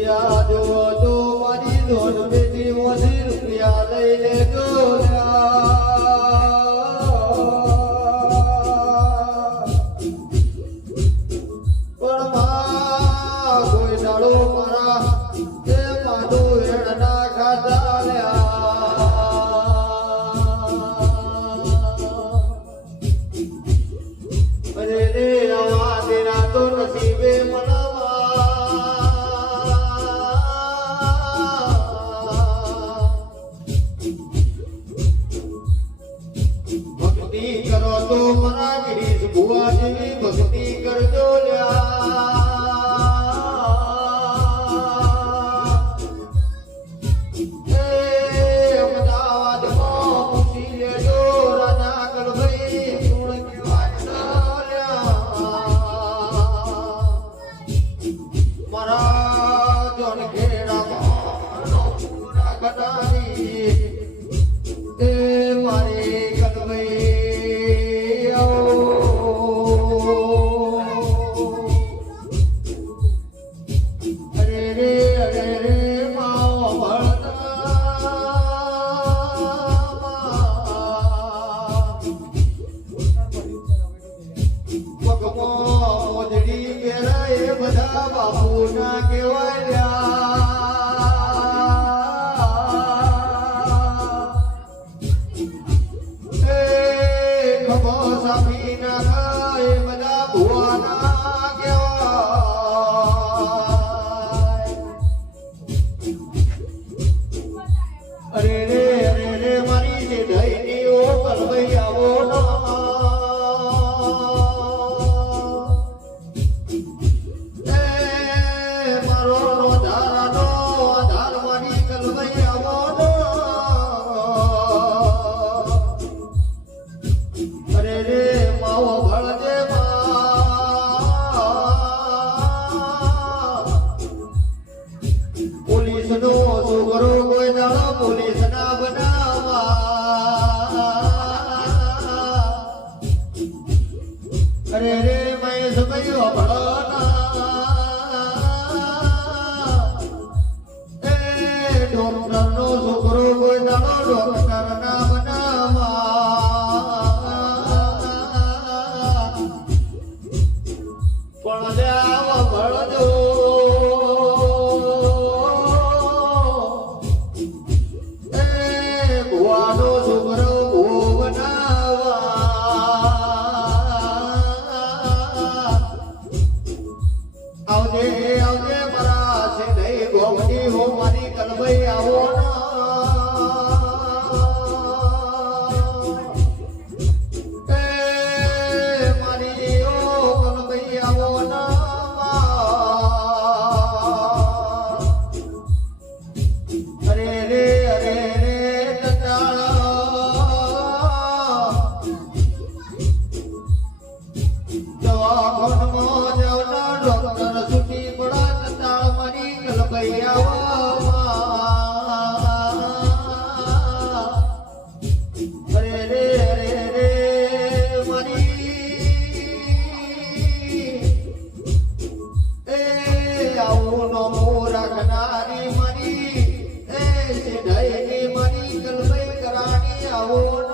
રૂપિયા જો તો મારી દોન બેટી મોસી રૂપિયા લઈ લેજો પણ મા કોઈ દાડો મારા તે માનું વેણના ખાતા લ્યા અરે રે ભગો સમી ના ખાય બધા ભુવાના કેવા અરે સૌને સદા બનાવા અરે રે મેં સમયો ભણના એ ડોક્ટરનો છોકરો કોઈ દાડો ડોક્ટરના দাও